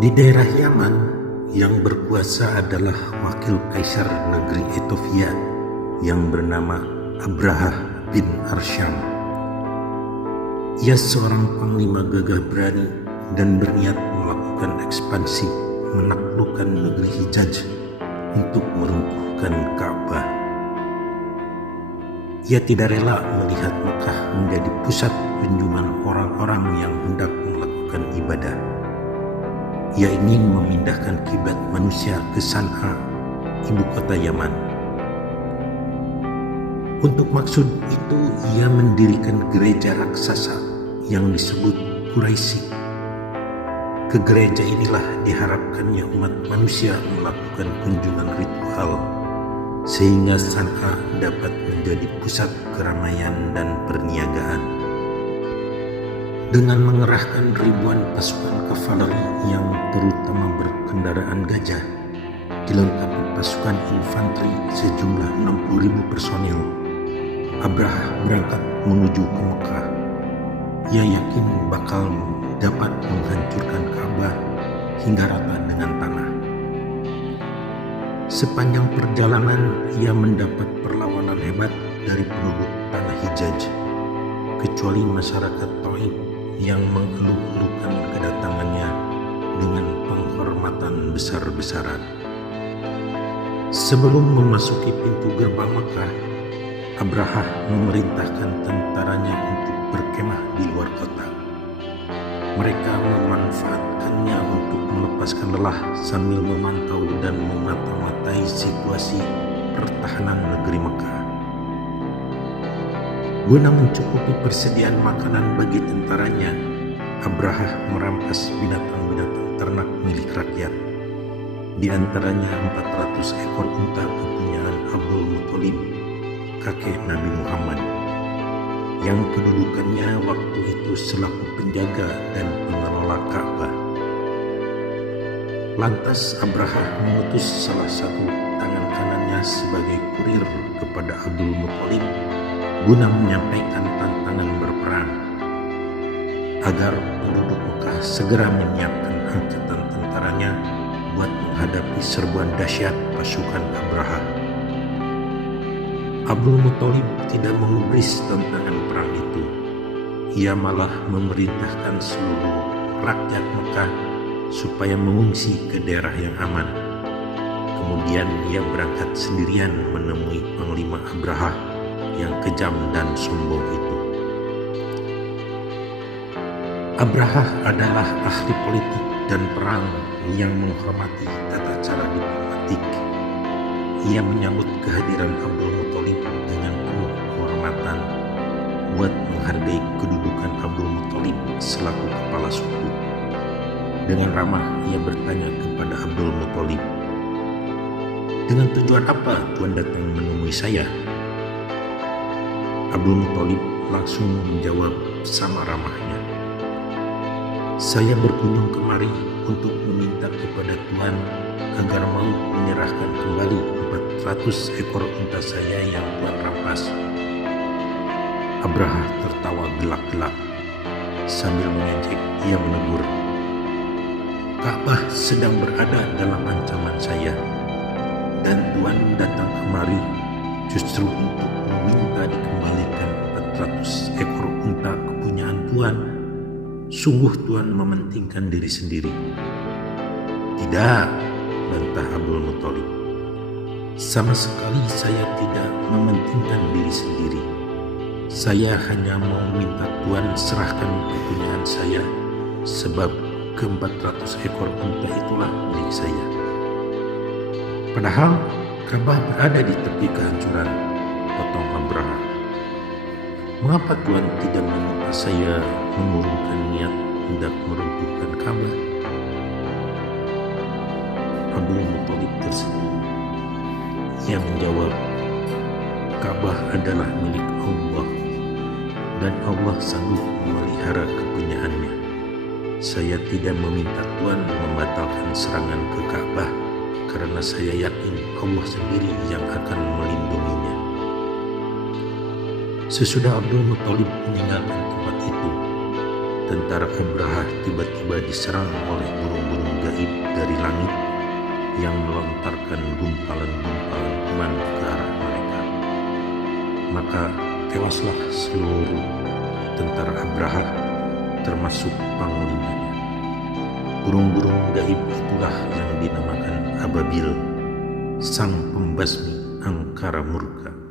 Di daerah Yaman, yang berkuasa adalah wakil kaisar negeri Ethiopia yang bernama Abraha bin Arsyam. Ia seorang panglima gagah berani dan berniat melakukan ekspansi menaklukkan negeri Hijaz untuk meruntuhkan Ka'bah. Ia tidak rela melihat Mekah menjadi pusat kunjungan orang-orang yang hendak melakukan ibadah. Ia ingin memindahkan kiblat manusia ke San'a, ibu kota Yaman. Untuk maksud itu, ia mendirikan gereja raksasa yang disebut Quraisy. Ke gereja inilah diharapkannya umat manusia melakukan kunjungan ritual, sehingga San'a dapat menjadi pusat keramaian dan perniagaan. Dengan mengerahkan ribuan pasukan kavaleri yang terutama berkendaraan gajah, dilengkapi pasukan infanteri sejumlah 60.000 personil, Abraha berangkat menuju ke Mekah. Ia yakin bakal dapat menghancurkan Ka'bah hingga rata dengan tanah. Sepanjang perjalanan, ia mendapat perlawanan hebat dari penduduk tanah Hijaz, kecuali masyarakat Taif yang mengeluh-elukan kedatangannya dengan penghormatan besar-besaran. Sebelum memasuki pintu gerbang Mekah, Abraha memerintahkan tentaranya untuk berkemah di luar kota. Mereka memanfaatkannya untuk melepaskan lelah sambil memantau dan memata-matai situasi pertahanan negeri Mekah. Guna mencukupi persediaan makanan bagi tentaranya, Abraha merampas binatang-binatang ternak milik rakyat. Di antaranya 400 ekor unta kepunyaan Abdul Muthalib, kakek Nabi Muhammad, yang kedudukannya waktu itu selaku penjaga dan pengelola Ka'bah. Lantas Abraha mengutus salah satu tangan kanannya sebagai kurir kepada Abdul Muthalib guna menyampaikan tantangan berperang agar penduduk Mekah segera menyiapkan angkatan tentaranya buat menghadapi serbuan dahsyat pasukan Abraha. Abdul Muthalib tidak menggubris tantangan perang itu. Ia malah memerintahkan seluruh rakyat Mekah supaya mengungsi ke daerah yang aman. Kemudian ia berangkat sendirian menemui Panglima Abraha yang kejam dan sombong itu. Abraha adalah ahli politik dan perang yang menghormati tata cara diplomatik. Ia menyambut kehadiran Abdul Muthalib dengan penuh kehormatan buat menghargai kedudukan Abdul Muthalib selaku kepala suku. Dengan ramah ia bertanya kepada Abdul Muthalib, "Dengan tujuan apa Tuan datang menemui saya?" Abdul Muthalib langsung menjawab sama ramahnya, "Saya berkunjung kemari untuk meminta kepada Tuan agar mau menyerahkan kembali 400 ekor unta saya yang Tuan rampas." Abraha tertawa gelak-gelak. Sambil mengejek, ia menegur, "Ka'bah sedang berada dalam ancaman saya, dan Tuan datang kemari justru untuk meminta dikembalikan 400 ekor unta kepunyaan Tuan. Sungguh Tuan mementingkan diri sendiri." "Tidak," bantah Abdul Muthalib. "Sama sekali saya tidak mementingkan diri sendiri. Saya hanya mau minta Tuan serahkan kepunyaan saya, sebab ke-400 ekor unta itulah milik saya." "Padahal Ka'bah berada di tepi kehancuran," potong Abraha. "Mengapa Tuan tidak meminta saya mengurungkan niat hendak meruntuhkan Ka'bah?" Abdul Muthalib tersenyum. Ia menjawab, "Ka'bah adalah milik Allah, dan Allah sanggup memelihara kepunyaannya. Saya tidak meminta Tuan membatalkan serangan ke Ka'bah, karena saya yakin Allah sendiri yang akan melindunginya." Sesudah Abdul Muthalib meninggalkan tempat itu, tentara Abraha tiba-tiba diserang oleh burung-burung gaib dari langit yang melontarkan gumpalan-gumpalan kuman ke arah mereka. Maka tewaslah seluruh tentara Abraha, termasuk panglimanya. Burung-burung gaib itulah yang dinamakan Ababil, sang pembasmi angkara murka.